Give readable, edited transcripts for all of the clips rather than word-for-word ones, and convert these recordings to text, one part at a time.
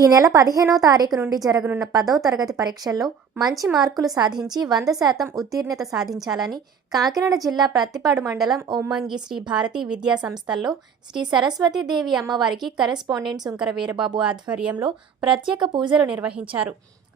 ఈ నెల 15వ తారీఖు నుండి జరగనున్న 10వ తరగతి పరీక్షల్లో మంచి మార్కులు సాధించి 100% ఉత్తీర్ణత సాధించాలని కాకినాడ జిల్లా ప్రత్తిపాడు మండలం ఓమ్మంగి శ్రీ భారతీ విద్యా సంస్థల్లో శ్రీ సరస్వతీదేవి అమ్మవారికి కరెస్పాండెంట్ సుంకర వీరబాబు ఆధ్వర్యంలో ప్రత్యేక పూజలు నిర్వహించారు.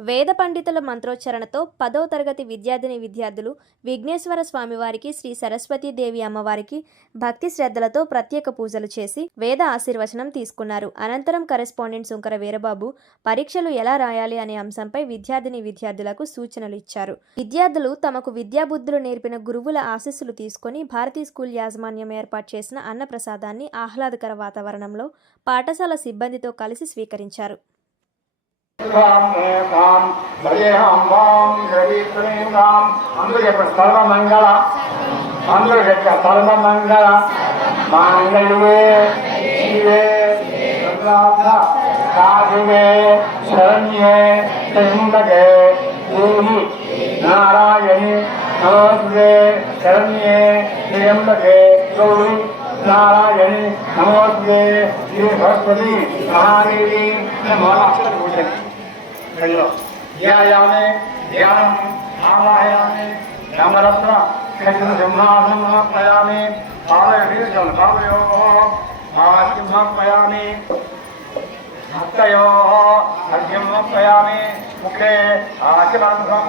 వేద పండితుల మంత్రోచ్చరణతో 10వ తరగతి విద్యార్థులు విఘ్నేశ్వర స్వామివారికి శ్రీ సరస్వతీదేవి అమ్మవారికి భక్తి శ్రద్ధలతో ప్రత్యేక పూజలు చేసి వేద ఆశీర్వచనం తీసుకున్నారు. అనంతరం కరెస్పాండెంట్ సుంకర వీరబాబు పరీక్షలు ఎలా రాయాలి అనే అంశంపై విద్యార్థులకు సూచనలు ఇచ్చారు. విద్యార్థులు తమకు విద్యాబుద్ధులు నేర్పిన గురువుల ఆశీస్సులు తీసుకుని భారతీ స్కూల్ యాజమాన్యం ఏర్పాటు చేసిన అన్నప్రసాదాన్ని ఆహ్లాదకర వాతావరణంలో పాఠశాల సిబ్బందితో కలిసి స్వీకరించారు. नारायणी नमोस्तुते शरण्ये त्र्यंबके गौरी नारायणी नमोस्तुते श्री सरस्वती महादेवी नमः ध्यायामि ध्यानम् आवाहयामि नमरत्न सिंहासनं समर्पयामि पादयोः समर्पयामि हस्तयोः अर्घ्यं समर्पयामि मुखे आचमनं